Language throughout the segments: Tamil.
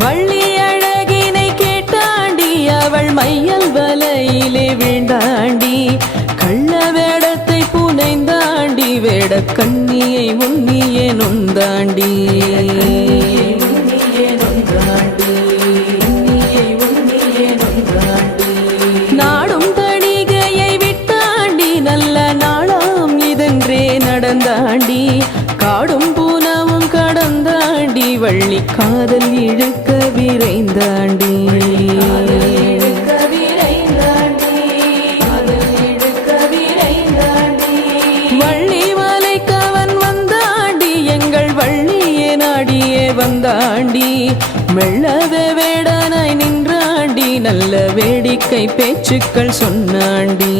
வள்ளி அழகினை கேட்டாண்டி அவள் மையல் வலையிலே வீண்டாண்டி கள்ள வேடத்தை புனைந்தாண்டி வேட கண்ணியை உன்னியே நொந்தாண்டி நாடும் தணிகையை விட்டாண்டி நல்ல நாளாம் இதென்றே நடந்தாண்டி காடும் பூனவும் கடந்தாண்டி வள்ளி காதல் இழுக்க விரைந்தாண்டி வள்ளி மலைக்கவன் வந்தாண்டி எங்கள் வள்ளியே நாடியே வந்தாண்டி மெல்லவே வேடனாய் நின்றாண்டி நல்ல வேடிக்கை பேச்சுக்கள் சொன்னாண்டி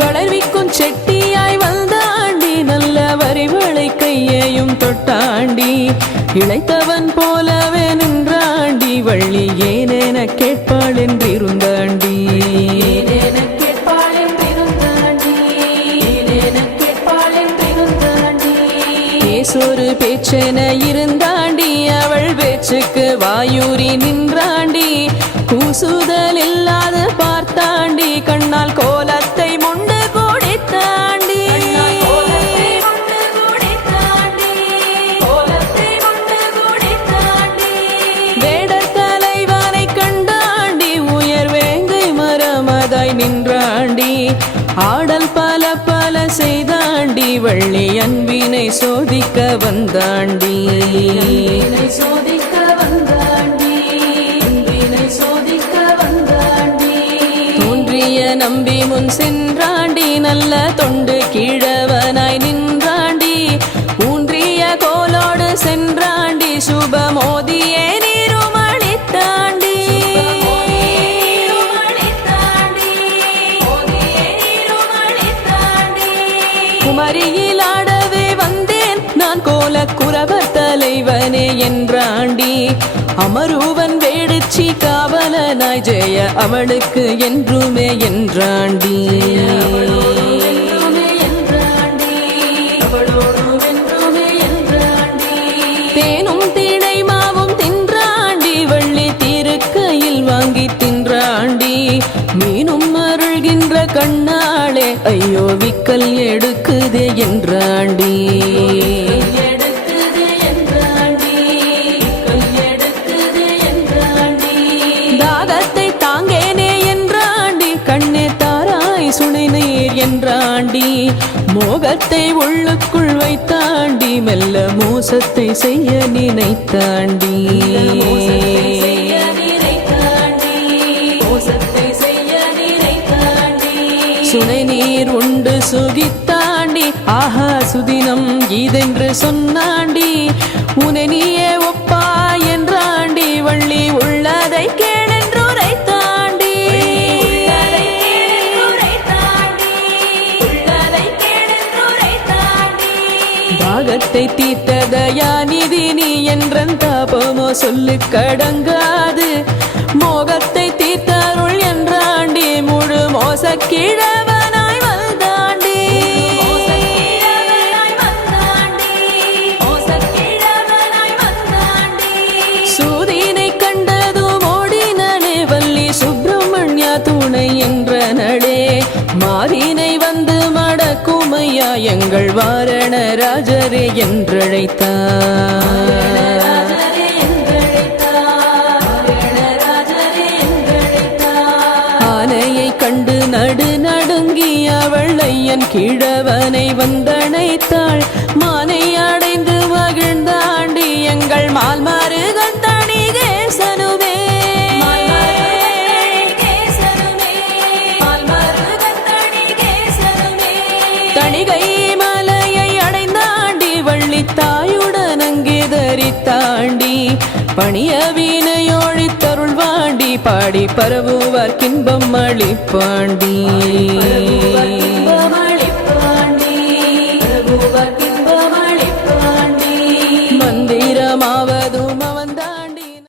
வளர்விக்கும் செட்டியாய் வந்தாண்டி நல்ல வரிவளை கையையும் தொட்டாண்டி இளைத்தவன் போலவே நின்றாண்டி வள்ளி ஏனென கேட்பாள் என்றிருந்தாண்டி பேசொரு பேச்சென இருந்தாண்டி அவள் பேச்சுக்கு வாயூரி நின்றாண்டி கூசுதல் இல்லாத பார்த்தாண்டி கண்ணால் கோலத்தை முண்டு கோடித்தாண்டி வேடர் தலைவனை கண்டாண்டி உயர் வேங்கை மரமதாய் நின்றாண்டி ஆடல் பல பல செய்தாண்டி வள்ளி அன்பினை சோதிக்க வந்தாண்டி தோன்றிய நம்பி முன் சென்றாண்டி நல்ல தொண்டு கீழவனாய் நின்றாண்டி ஊன்றிய கோலோடு சென்றாண்டி சுபமோதியே நீருமளித்தாண்டி குமரியில் ஆடவே வந்தேன் நான் கோல குரவர் தலைவனே என்றாண்டி அமருவன் வேடிச்சி காவலனாய் ஜெய அவளுக்கு என்றுமே என்றாண்டி தேனும் தீடை மாவும் தின்றாண்டி வள்ளி திருக்கையில் வாங்கி தின்றாண்டி மீனும் அருள்கின்ற கண்ணாளே ஐயோ விக்கல் எடுக்குதே என்றாண்டி தாகத்தை தாங்கேனே என்றாண்டி கண்ணே தாராய் சுனை நீர் என்றாண்டி மோகத்தை உள்ளுக்குள் வைத்தாண்டி மெல்ல மோசத்தை செய்ய நினைத்தாண்டி சுனை நீர் உண்டு சுகித்தாண்டி ஆஹா சுதினம் இதென்று சொன்னாண்டி உனை நீயே ஒப்பா என்றாண்டி வள்ளி உள்ளதை கேளென்று உரைத்தாண்டி தாகத்தை தீர்த்ததயாநிதி நீ என்றன் தாபமோ சொல்லு கடங்காது மோகத்தை தீர்த்தருள் என்றாண்டி முழு மோசக்கிழவனாய் வந்தாண்டி சூதினை கண்டதும் ஓடினே வள்ளி சுப்பிரமணியா துணை என்ற நடே மாதினை வந்து மடக்குமையா எங்கள் வாரண ராஜரே என்றழைத்தார் கண்டு நடு நடுங்கி அவள் ஐயன் கிழவனை வந்தணைத்தாள் மானை அடைந்து மகிழ்ந்தாண்டி எங்கள் மால் மாறுகள் தணிகேசனுவே தணிகை மலையை அடைந்தாண்டி வள்ளி தாயுடன் அங்கே தரித்தாண்டி பணிய வீணையோழித்தருள்வாண்டி பாடி பரவுவார் கின்பம் அளிப்பாண்டி.